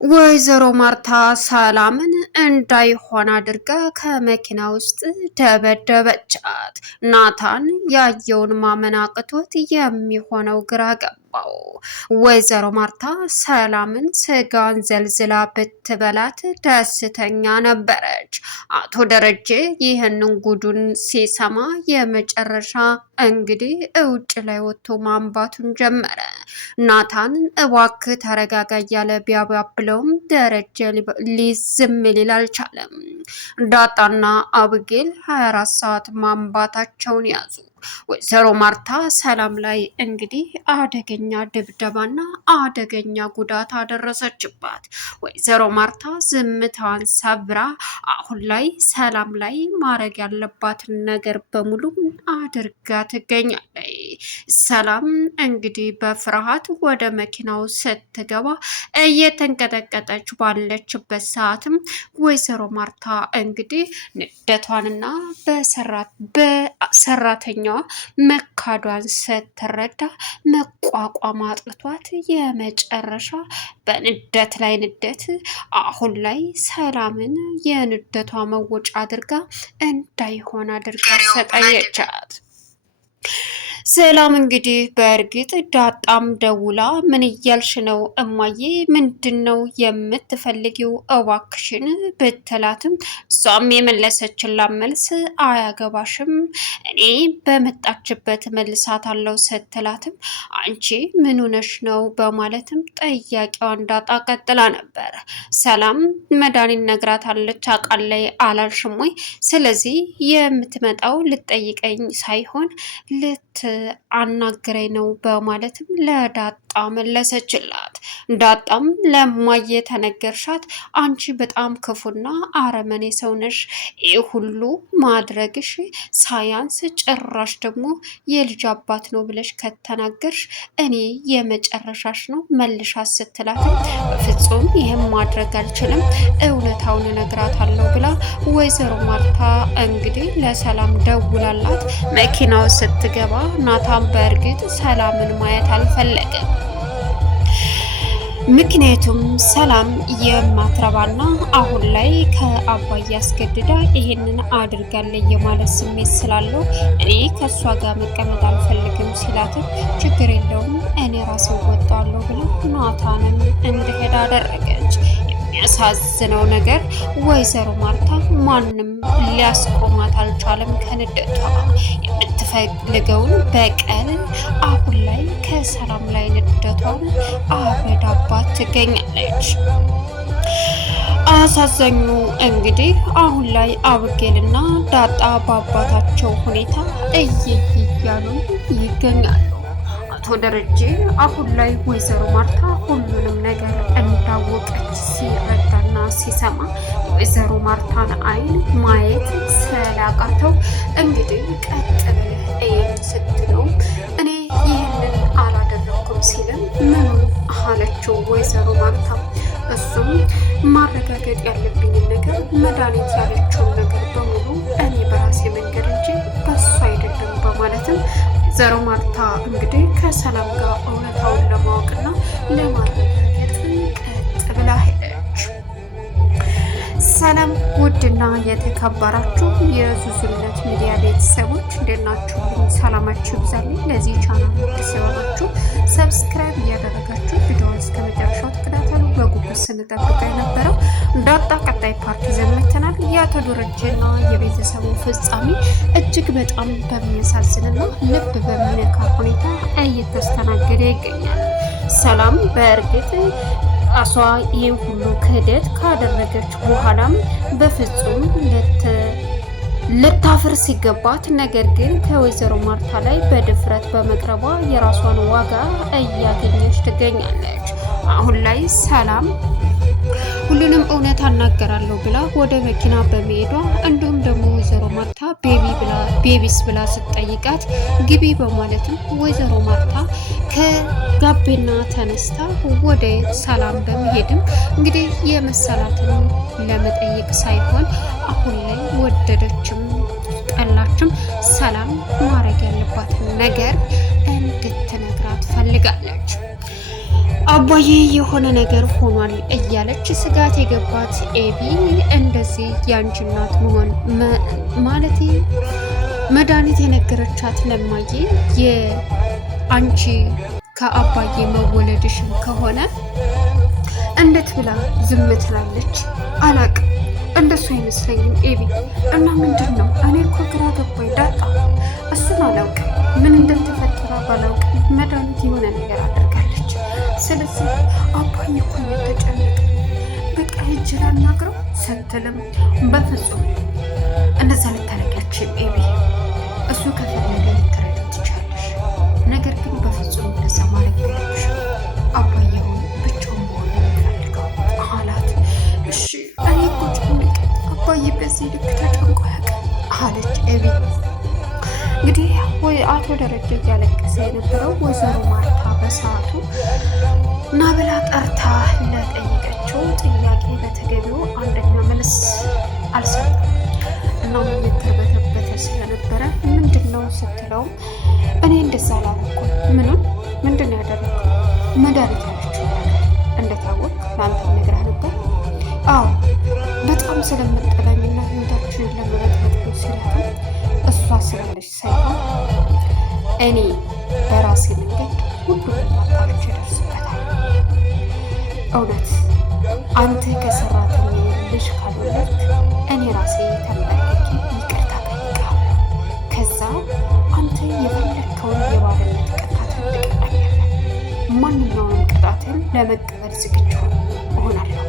ወይዘሮ ማርታ ሰላምን እንዳይሆን አድርጋ ከመኪና ውስጥ ደበደበቻት። ናታን ያየውን ማመን አቅቶት የሚሆነው ግራ ገባው። ወይዘሮ ማርታ ሰላምን ስጋን ዘልዝላ ብትበላት ደስተኛ ነበረች። አቶ ደረጀ ይህንን ጉዱን ሲሰማ የመጨረሻ እንግዲህ እውጭ ላይ ወጥቶ ማንባቱን ጀመረ። ናታን እባክህ ተረጋጋ እያለ ቢያባብለውም ደረጀ ሊዝም ሊል አልቻለም። ዳጣና አብጌል 24 ሰዓት ማንባታቸውን ያዙ። ወይዘሮ ማርታ ሰላም ላይ እንግዲህ አደገኛ ድብደባና አደገኛ ጉዳት አደረሰችባት። ወይዘሮ ማርታ ዝምታዋን ሰብራ አሁን ላይ ሰላም ላይ ማድረግ ያለባትን ነገር በሙሉ አድርጋ ትገኛለች። ሰላም እንግዲህ በፍርሃት ወደ መኪናው ስትገባ እየተንቀጠቀጠች ባለችበት ሰዓትም ወይዘሮ ማርታ እንግዲህ ንደቷንና በሰራተኛዋ መካዷን ስትረዳ መቋቋም አጥቷት የመጨረሻ በንደት ላይ ንደት አሁን ላይ ሰላምን የንደቷ መወጫ አድርጋ እንዳይሆን አድርጋ ሰጠየቻት። ሰላም እንግዲህ በእርግጥ ዳጣም ደውላ ምን እያልሽ ነው እማዬ? ምንድን ነው የምትፈልጊው እባክሽን ብትላትም እሷም የመለሰችላት መልስ አያገባሽም፣ እኔ በመጣችበት መልሳታለሁ ስትላትም አንቺ ምን ሆነሽ ነው በማለትም ጠያቂዋን ዳጣ ቀጥላ ነበር። ሰላም መድኃኒት ነግራታለች አቃላይ አላልሽም ወይ? ስለዚህ የምትመጣው ልትጠይቀኝ ሳይሆን አናግረኝ ነው በማለትም ለዳጣ መለሰችላት። ዳጣም ለማየ ተነገርሻት? አንቺ በጣም ክፉና አረመኔ ሰው ነሽ። ይህ ሁሉ ማድረግሽ ሳያንስ ጭራሽ ደግሞ የልጅ አባት ነው ብለሽ ከተናገርሽ እኔ የመጨረሻሽ ነው መልሻት ስትላትም በፍጹም ይህም ማድረግ አልችልም እውነታውን እነግራታለሁ ብላ ወይዘሮ ማርታ እንግዲህ ለሰላም ደውላላት መኪናው ስትገባ ናታን በእርግጥ ሰላምን ማየት አልፈለገም። ምክንያቱም ሰላም የማትረባና አሁን ላይ ከአባዬ አስገድዳ ይሄንን አድርጋለች የማለት ስሜት ስላለው እኔ ከእሷ ጋር መቀመጥ አልፈልግም ሲላትም ችግር የለውም እኔ ራሴ ወጣለሁ ብላ ናታንን እንዲሄድ አደረገች። የሚያሳዝነው ነገር ወይዘሮ ማርታ ማንም ሊያስቆማት አልቻለም። ከንደቷ የምትፈልገውን በቀል አሁን ላይ ከሰላም ላይ ንደቷን አበዳባት ትገኛለች። አሳዛኙ እንግዲህ አሁን ላይ አብጌልና ዳጣ በአባታቸው ሁኔታ እያሉ ይገኛሉ። አቶ ደረጀ አሁን ላይ ወይዘሮ ማርታ ሁሉንም ነገር እንዳወቀች ሲረዳና ሲሰማ ወይዘሮ ማርታን አይን ማየት ስላቃተው እንግዲህ ቀጥ ብለህ ስትለው እኔ ይህንን አላደረኩም ሲልም ምኑን አለችው ወይዘሮ ማርታ። እሱም ማረጋገጥ ያለብኝን ነገር መድኃኒት ያለችውን ነገር በሙሉ እኔ በራሴ መንገድ እንጂ በሱ አይደለም በማለትም ወይዘሮ ማርታ እንግዲህ ከሰላም ጋር እውነታውን ለማወቅና ለማረጋገጥ ቀጥ ብላ ሄደች። ሰላም ውድና የተከበራችሁ የዙዙነት ሚዲያ ቤተሰቦች እንዴት ናችሁ? ሰላማችሁ ይብዛልኝ። ለዚህ ቻናል አዲስ የሆናችሁ ሰብስክራይብ እያደረጋችሁ ቪዲዮውን እስከ መጨረሻው ተከታተሉ። በጉጉት ስንጠብቅ የነበረው ዳጣ ቀጣይ ፓርት ይዘን መጥተናል። የአቶ ደረጀና የቤተሰቡ ፍጻሜ እጅግ በጣም በሚያሳዝንና ልብ በሚነካ ሁኔታ እየተስተናገደ ይገኛል። ሰላም በእርግጥ እሷ ይህን ሁሉ ክህደት ካደረገች በኋላም በፍጹም ልታፍር ሲገባት፣ ነገር ግን ከወይዘሮ ማርታ ላይ በድፍረት በመቅረቧ የራሷን ዋጋ እያገኘች ትገኛለች። አሁን ላይ ሰላም ሁሉንም እውነት አናገራለሁ ብላ ወደ መኪና በመሄዷ እንዲሁም ደግሞ ወይዘሮ ማርታ ቤቢስ ብላ ስትጠይቃት ግቢ በማለትም ወይዘሮ ማርታ ከጋቤና ተነስታ ወደ ሰላም በመሄድም እንግዲህ የመሰላትን ለመጠየቅ ሳይሆን አሁን ላይ ወደደችም ጠላችም ሰላም ማድረግ ያለባትን ነገር እንድትነግራት ፈልጋለች። አባዬ የሆነ ነገር ሆኗል እያለች ስጋት የገባት ኤቢ እንደዚህ የአንቺ እናት መሆን ማለት መድኃኒት የነገረቻት ለማዬ የአንቺ ከአባዬ መወለድሽን ከሆነ እንዴት ብላ ዝም ትላለች? አላቅም፣ እንደሱ አይመስለኝም ኤቢ። እና ምንድን ነው? እኔ እኮ ግራ ገባኝ ዳጣ። እሱን አላውቅም፣ ምን እንደተፈጠረ ባላውቅም መድኃኒት የሆነ ነገር አድርጋለች። ስለዚህ አባዬ እኮ እየተጨነቀ በቃ ሂጅ ላናግረው ስትልም በፍጹም እንደዛ ልታረጊያችም ኤቢ። እሱ ከፈለገ ልትረጂው ትችያለሽ፣ ነገር ግን በፍጹም እንደዛ ማድረግ የለብሽ። አባዬ ሆን ብቻውን መሆን የሚፈልገው አላት። እሺ እኔ እኮ ጨነቀኝ፣ አባዬ በዚህ ልክ ተጨንቆ ያውቃል አለች ኤቢ። እንግዲህ አቶ ደረጀ እያለቀሰ የነበረው ወይዘሮ ማርታ በሰዓቱ ና ብላ ጠርታ ለጠየቀችው ጥያቄ በተገቢው አንደኛ መልስ አልሰጠም እና እየተርበተበተ ስለነበረ ምንድን ነው ስትለው እኔ እንደዛ አላረኩም። ምንድን ያደረኩ መድኃኒት ያለችው ነገር እንደታወቅ ለአንተ ነግረህ ነበር? አዎ በጣም ስለምጠላኝና ህይወታችንን ለመበጥበጥ ነው ሲላትም እሷ ስላለች ሳይሆን እኔ በራሴ መንገድ ሁሉንም ማጣቶች ይደርስበታል። እውነት አንተ ከሰራተኛ ልጅ ካልወለድክ እኔ ራሴ ተንበርክኬ ይቅርታ ጠይቃለሁ። ከዛ አንተ የፈለግከውን የባርነት ቅጣትን ትቀጣኛለህ። ማንኛውንም ቅጣትን ለመቀበል ዝግጁ እሆናለሁ።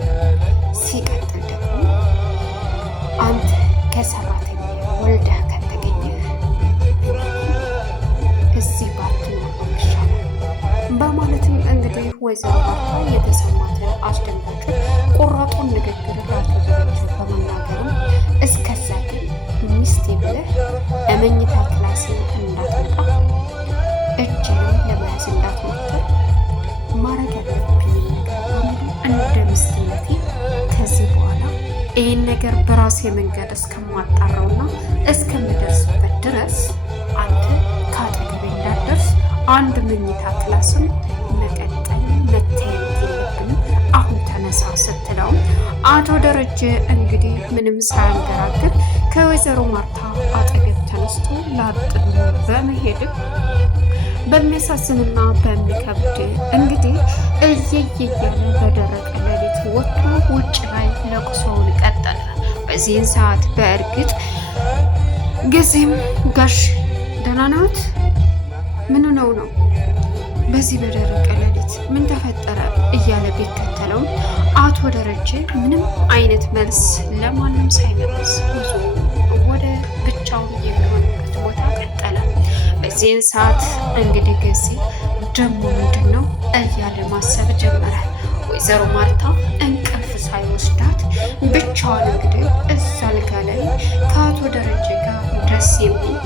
ሲቀጥል ደግሞ አንተ ከሰራተኛ ወልደህ እዚህ ባትኖር ይሻላል በማለትም እንግዲህ ወይዘሮ ማርታ የተሰማትን አስደንጋጭ ቆራጡን ንግግር ለአቶ ደረጀ በመናገርም እስከዛ ግን ሚስቴ ብለህ ለመኝታ ክላሴ እንዳትመጣ፣ እጅንም ለመያዝ እንዳትሞክር፣ ማድረግ ያለብኝ ነገር በሙሉ እንደ ሚስትነቴ ከዚህ በኋላ ይህን ነገር በራሴ መንገድ እስከማጣራውና እስከምደርስበት ድረስ አንተ ከአጠገቤ እንዳትደርስ፣ አንድ መኝታ ክላስም መቀጠል መታየት የለብንም፣ አሁን ተነሳ ስትለው አቶ ደረጀ እንግዲህ ምንም ሳያንገራግር ከወይዘሮ ማርታ አጠገብ ተነስቶ ላጥ ብሎ በመሄድም በሚያሳዝንና በሚከብድ እንግዲህ እየያለ በደረቀ ሌሊት ወጥቶ ውጭ ላይ ለቅሶውን ቀጠለ። በዚህን ሰዓት በእርግጥ ጊዜም ጋሽ ደህና ነዎት? ምን ነው በዚህ በደረቀ ሌሊት ምን ተፈጠረ እያለ ቢከተለውም አቶ ደረጀ ምንም አይነት መልስ ለማንም ሳይመልስ ጉዞ ወደ ብቻው የሚሆንበት ቦታ ቀጠለ። በዚህን ሰዓት እንግዲህ ጊዜ ደግሞ ምንድን ነው እያለ ማሰብ ጀመረ። ወይዘሮ ማርታ እንቅልፍ ሳይወስዳት ብቻዋን እንግዲህ እዛ አልጋ ላይ ከአቶ ደረጀ ጋር ደስ የሚል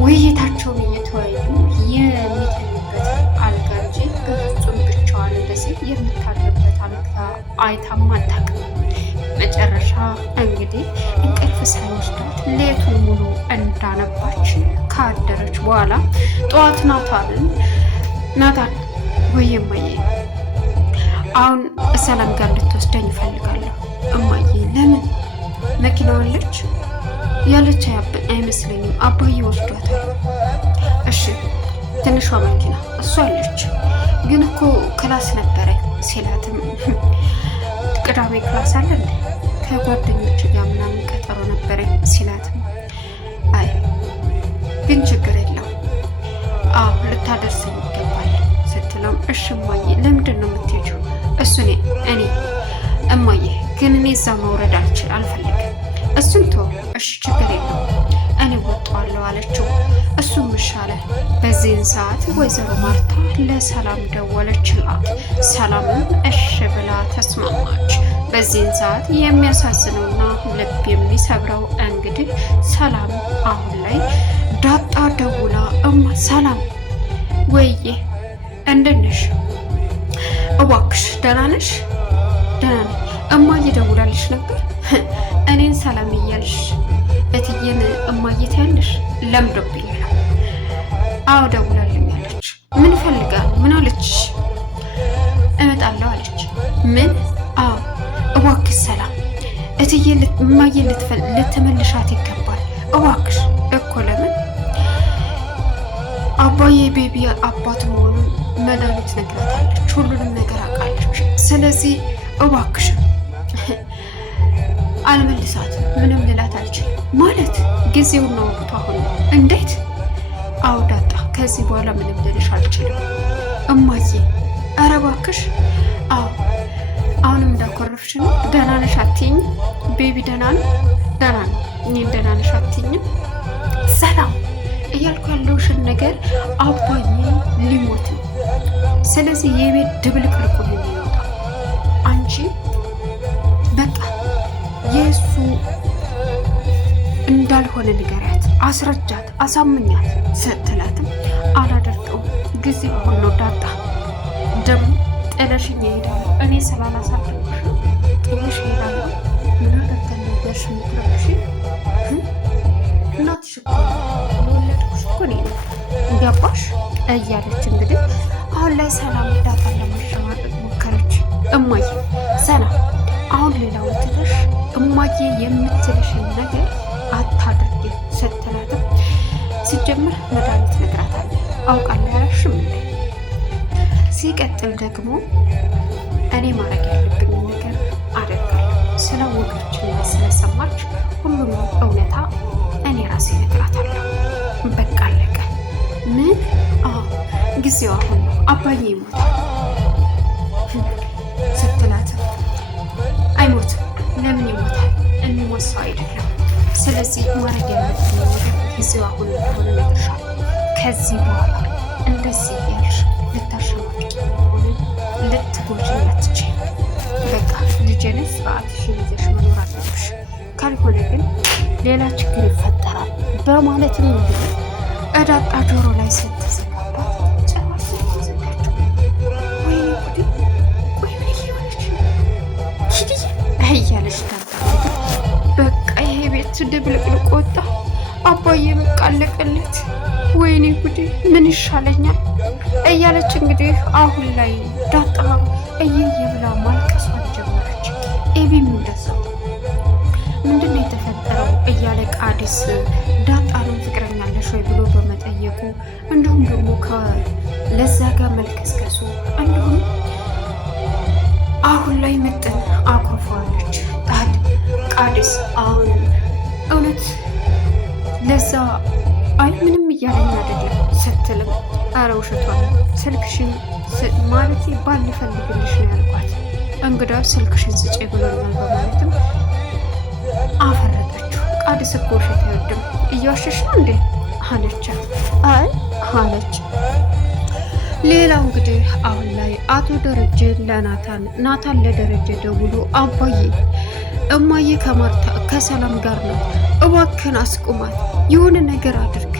ውይይታቸውን እየተወያዩ የሚተኙበት አልጋ እንጂ በፍጹም ብቻዋን እንደዚህ የምታድርበት አልጋ አይታም አታውቅም። መጨረሻ እንግዲህ እንቅልፍ ሳይወስዳት ሌቱን ሙሉ እንዳነባች ካደረች በኋላ ጠዋት ናታን ወይ እማዬ፣ አሁን ሰላም ጋር እንድትወስደኝ እፈልጋለሁ። እማዬ ለምን? መኪናው አለች ያለች አይመስለኝም፣ አባዬ ወስዷታል። እሺ ትንሿ መኪና እሷ አለች፣ ግን እኮ ክላስ ነበረኝ ሲላትም ቅዳሜ ክላስ አለ እንዴ? ከጓደኞች ጋር ምናምን ቀጠሮ ነበረኝ ሲላትም አይ ግን ችግር የለው አዎ ልታደርሰኝ ይገባል ስትለው እሺ እማዬ ለምንድን ነው የምትሄጂው? እሱ እኔ እማዬ ግን እኔ እዛ መውረድ አልፈልግም። እሱን ተው እሺ ችግር የለው እኔ ወጣዋለሁ አለችው። እሱም ይሻለ። በዚህን ሰዓት ወይዘሮ ማርታ ለሰላም ደወለችላት። ሰላምም እሺ ብላ ተስማማች። በዚህን ሰዓት የሚያሳዝነውና ልብ የሚሰብረው እንግዲህ ሰላም አሁን ላይ ዳጣ ደውላ ሰላም ወይዬ እንደት ነሽ? እባክሽ ደህና ነሽ? ደህና ነኝ። እማዬ ደውላልሽ ነበር? እኔን ሰላም እያልሽ እትዬን እማዬ ትያለሽ? ለምዶብኛል። አዎ ደውላልኛለች። ምን ፈልጋ? ምን አለችሽ? እመጣለሁ አለች። ምን? አዎ እባክሽ ሰላም እትዬ እማዬ ልትመልሻት ይገባል እባክሽ። እኮ ለምን? አባዬ ቤቢ አባት መሆኑን መድኃኒት ነግራታለች፣ ሁሉንም ነገር አውቃለች። ስለዚህ እባክሽ አልመልሳትም፣ ምንም ልላት አልችልም። ማለት ጊዜውና ወቅቱ አሁን ነው። እንዴት? አዎ ዳጣ፣ ከዚህ በኋላ ምንም ልልሽ አልችልም እማዬ። ኧረ እባክሽ። አዎ አሁንም እንዳኮረፍሽ ነው። ደህና ነሽ አትይኝ? ቤቢ ደህና ነው? ደህና ነው። እኔም ደህና ነሽ አትይኝም? ሰላም እያልኩ ያለውሽን ነገር አባዬ ሊሞት ነው። ስለዚህ የቤት ድብልቅልቁ የሚወጣ አንቺ በቃ የእሱ እንዳልሆነ ንገሪያት፣ አስረጃት፣ አሳምኛት ስትላትም አላደርገውም ጊዜ ሁሉ ዳጣ ደግሞ ጥለሽኝ እሄዳለሁ። እኔ ስላላሳደጉሽ ጥለሽ እሄዳለሁ። ምን አደርጋለሁ ነገርሽ ምትረብሽ እናትሽ እኮ የወለድኩሽ እኮ እኔ ነው ገባሽ? እያለች እንግዲህ አሁን ላይ ሰላም ዳጣን ለማሸማቀቅ ሞከረች። እማዬ ሰላም አሁን ሌላው ትለሽ እማዬ የምትልሽን ነገር አታድርጊ ስትላትም ሲጀምር መድኃኒት ነግራታለች አውቃለሁ ያላሽም እንዴ? ሲቀጥል ደግሞ እኔ ማድረግ ያለብኝ ነገር አደርጋለሁ። ስላወቀችና ስለሰማች ሁሉንም እውነታ እኔ ራሴ ነግራታለሁ። በቃ አለቀ። ምን? አዎ ጊዜው አሁን ነው። አባዬ ይሞታል ስትላትም አይሞትም። ለምን ይሞታል? የሚሞት ሰው አይደለም። ስለዚህ ማድረግ ያለብኝ ነገር ጊዜው አሁን እንደሆነ ነግሬሻለሁ። ከዚህ በኋላ እንደዚህ እያልሽ ልታሸማቅቂ ሆነ ልትጎጂ አትችይም። በቃ ልጄን ስርዓትሽን ይዘሽ መኖር አለብሽ፣ ካልሆነ ግን ሌላ ችግር ይፈጠራል በማለትም እንግዲህ ዳጣ ጆሮ ላይ ስትዘጋባት ጨራሽ ስትዘጋቸው ወይኔ ጉዴ፣ ቆይ ምን እየሆነች ሂድ እያለች ዳጣ በቃ ይሄ ቤት ድብልቅልቅ ወጣ፣ አባዬ በቃ አለቀለት፣ ወይኔ ጉዴ ምን ይሻለኛል እያለች እንግዲህ አሁን ላይ ዳጣ እየየ ብላ ማልቀሷን ጀመረች። ኤቢም እንደዛው ምንድነው የተፈጠረው እያለ ቃዲስ ዳጣንም ፍቅረኛለሽ ወይ ብሎ በመጠየቁ እንዲሁም ደግሞ ለዛ ጋር መልከስከሱ እንዲሁም አሁን ላይ ምጥን አኩርፈዋለች። ቃዲስ አሁን እውነት ለዛ አይ ምንም እያለኝ አይደለም ስትልም አረ ውሸቷን ስልክሽን ማለት ባልፈልግልሽ ነው ያልኳት፣ እንግዳ ስልክሽን ስጪ ብሎኛል በማለትም አፈረጠችው። ቃዲስ እኮ ውሸት አይወድም፣ እያዋሸሽ ነው እንዴ አለች። አይ አለች። ሌላው እንግዲህ አሁን ላይ አቶ ደረጀ ናታን ለደረጀ ደውሎ አባዬ እማዬ ከሰላም ጋር ነው፣ እባክህን አስቁማት፣ የሆነ ነገር አድርግ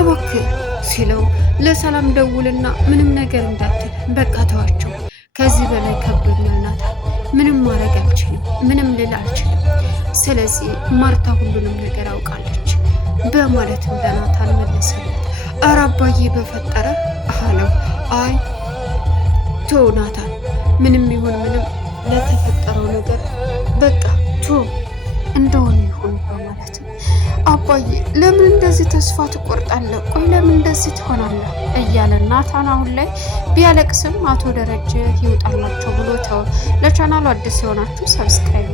እባክህ ሲለው ለሰላም ደውልና ምንም ነገር እንዳትል በቃ ተዋቸው፣ ከዚህ በላይ ከብዶኛል ናታን፣ ምንም ማድረግ አልችልም፣ ምንም ልል አልችልም፣ ስለዚህ ማርታ ሁሉንም ነገር አውቃለች በማለትም ለናታን መለሰለት። ኧረ አባዬ በፈጠረ አለው። አይ ቶ ናታን ምንም ይሁን ምንም ለተፈጠረው ነገር በቃ ቶ እንደሆነ ይሁን በማለት አባዬ ለምን እንደዚህ ተስፋ ትቆርጣለህ? ቆይ ለምን እንደዚህ ትሆናለህ? እያለ ናታን አሁን ላይ ቢያለቅስም አቶ ደረጀ ይውጣላቸው ብሎ ተው። ለቻናሉ አዲስ የሆናችሁ ሰብስክራይብ